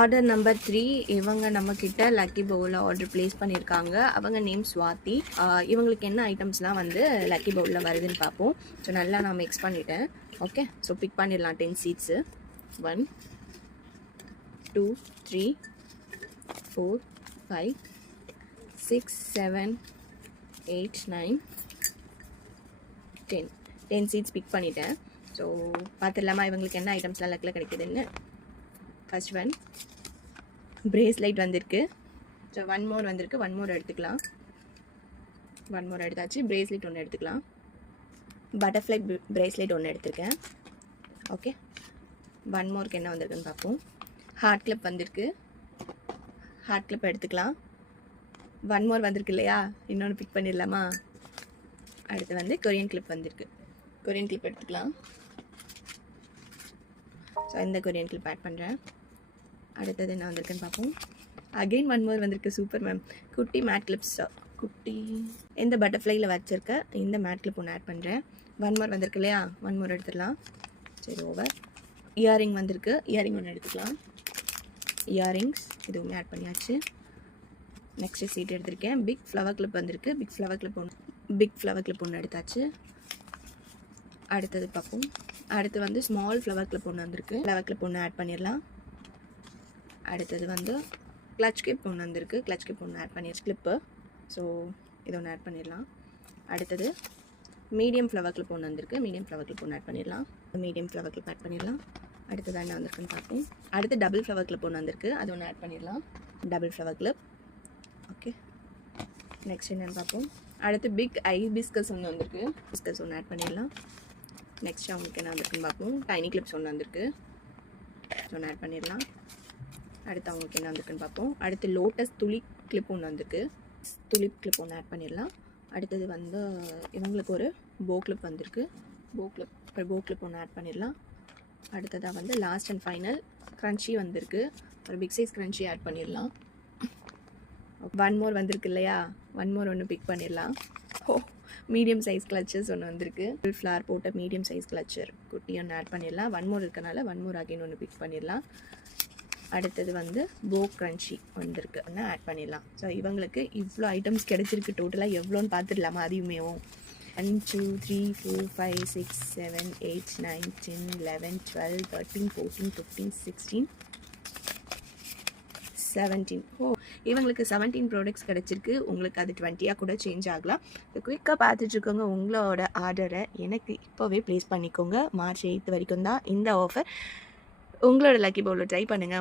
Order number 3 இவங்க நம்மக்கிட்ட lucky பவுலில் ஆர்டர் ப்ளேஸ் பண்ணியிருக்காங்க. அவங்க நேம் ஸ்வாதி. இவங்களுக்கு என்ன ஐட்டம்ஸ்லாம் வந்து லக்கி பவுலில் வருதுன்னு பார்ப்போம். ஸோ நல்லா நான் மிக்ஸ் பண்ணிட்டேன். ஓகே, ஸோ பிக் பண்ணிடலாம் 10 சீட்ஸு. 1 2 3 4 5 6 7 8 9 10 சீட்ஸ் பிக் பண்ணிட்டேன். ஸோ பார்த்துடலாமா இவங்களுக்கு என்ன ஐட்டம்ஸ்லாம் லக்கில் கிடைக்குதுன்னு. ஃபர்ஸ்ட் ஒன் பிரேஸ்லைட் வந்திருக்கு. ஸோ ஒன் மோர் வந்திருக்கு. ஒன் மோர் எடுத்துக்கலாம். ஒன் மோர் எடுத்தாச்சு. பிரேஸ்லைட் ஒன்று எடுத்துக்கலாம். பட்டர்ஃப்ளை பிரேஸ்லைட் ஒன்று எடுத்திருக்கேன். ஓகே, ஒன் மோருக்கு என்ன வந்திருக்குன்னு பார்ப்போம். ஹார்ட் கிளிப் வந்திருக்கு. ஹார்ட் கிளிப் எடுத்துக்கலாம். ஒன் மோர் வந்திருக்கு இல்லையா, இன்னொன்று பிக் பண்ணிடலாமா. அடுத்து வந்து கொரியன் கிளிப் வந்திருக்கு. கொரியன் கிளிப் எடுத்துக்கலாம். ஸோ இந்த கொரியன் கிளிப் ஆட் பண்ணுறேன். அடுத்தது என்ன வந்திருக்குன்னு பார்ப்போம். அகெயின் ஒன் மோர் வந்திருக்கு. Super ma'am. குட்டி மேட் கிளிப்ஸ். குட்டி இந்த பட்டர்ஃப்ளையில் வச்சுருக்க இந்த மேட் கிளிப் ஒன்று ஆட் பண்ணுறேன். ஒன் மோர் வந்திருக்கு இல்லையா, ஒன் மோர் எடுத்துடலாம். சரி, ஓவர். இயரிங் வந்திருக்கு. இயரிங் ஒன்று எடுத்துக்கலாம். இயரிங்ஸ் இதுவுமே ஆட் பண்ணியாச்சு. நெக்ஸ்ட்டு சீட் எடுத்திருக்கேன். பிக் ஃப்ளவர் கிளிப் வந்திருக்கு. பிக் ஃப்ளவர் கிளிப் ஒன்று எடுத்தாச்சு. அடுத்தது பார்ப்போம். அடுத்து வந்து ஸ்மால் ஃப்ளவர் கிளிப் ஒன்று வந்திருக்கு. ஃப்ளவர் கிளிப் ஒன்று ஆட் பண்ணிடலாம். அடுத்தது வந்து கிளச் கிளிப் ஒன்று வந்திருக்கு. கிளச் கிளிப் ஒன்று ஆட் பண்ணிடுச்சு. கிளிப்பு. ஸோ இது ஒன்று ஆட் பண்ணிடலாம். அடுத்தது மீடியம் ஃப்ளவர் கிளிப் ஒன்று வந்திருக்கு. மீடியம் ஃப்ளவர் கிளிப் ஒன்று ஆட் பண்ணிடலாம். மீடியம் ஃப்ளவர் கிளிப் ஆட் பண்ணிடலாம். அடுத்தது என்ன வந்திருக்குன்னு பார்ப்போம். அடுத்து டபுள் ஃப்ளவர் கிளிப் ஒன்று வந்திருக்கு. அது ஒன்று ஆட் பண்ணிடலாம். Double flower clip. Okay, next என்னென்னு பார்ப்போம். அடுத்து பிக் ஐபிஸ்கஸ் ஒன்று வந்திருக்கு. பிஸ்கஸ் ஒன்று ஆட் பண்ணிடலாம். நெக்ஸ்ட் அவங்களுக்கு என்ன வந்திருக்குன்னு பார்ப்போம். டைனி கிளிப்ஸ் ஒன்று வந்திருக்கு. ஒன்று ஆட் பண்ணிடலாம். அடுத்து அவங்களுக்கு என்ன வந்திருக்குன்னு பார்ப்போம். அடுத்து லோட்டஸ் துளிப் கிளிப் ஒன்று வந்திருக்கு. துளிப் கிளிப் ஒன்று ஆட் பண்ணிடலாம். அடுத்தது வந்து இவங்களுக்கு ஒரு போ கிளிப் வந்திருக்கு. போ கிளிப் ஒன்று ஆட் பண்ணிடலாம். அடுத்ததாக வந்து லாஸ்ட் அண்ட் ஃபைனல் க்ரன்ச்சி வந்திருக்கு. ஒரு பிக் சைஸ் க்ரன்ச்சி ஆட் பண்ணிடலாம். ஒன் மோர் வந்திருக்கு இல்லையா, ஒன் மோர் ஒன்று பிக் பண்ணிடலாம். மீடியம் சைஸ் கிளச்சர்ஸ் ஒன்று வந்திருக்கு. ஃப்ளார் போட்ட மீடியம் சைஸ் கிளச்சர் குட்டி ஒன்று ஆட் பண்ணிடலாம். ஒன் மோர் இருக்கனால ஒன் மோர் அகைன் ஒன்று பிக் பண்ணிடலாம். அடுத்தது வந்து போ க்ரன்ச்சி வந்திருக்கு, ஒன்று ஆட் பண்ணிடலாம். ஸோ இவங்களுக்கு இவ்வளோ ஐட்டம்ஸ் கிடச்சிருக்கு. டோட்டலாக எவ்வளோன்னு பார்த்துடலாமா அதையுமே. 1 2 3 4 5 6 7 8 9 10 11 12 13 14 15 16 17. இவங்களுக்கு 17 ப்ராடக்ட்ஸ் கிடச்சிருக்கு. உங்களுக்கு அது 20 கூட சேஞ்ச் ஆகலாம். குயிக்காக பார்த்துட்ருக்கோங்க. உங்களோட ஆர்டரை எனக்கு இப்போவே ப்ளேஸ் பண்ணிக்கோங்க. மார்ச் 8 வரைக்கும் தான் இந்த ஆஃபர். உங்களோட லக்கி பவுலில் ட்ரை பண்ணுங்கள்.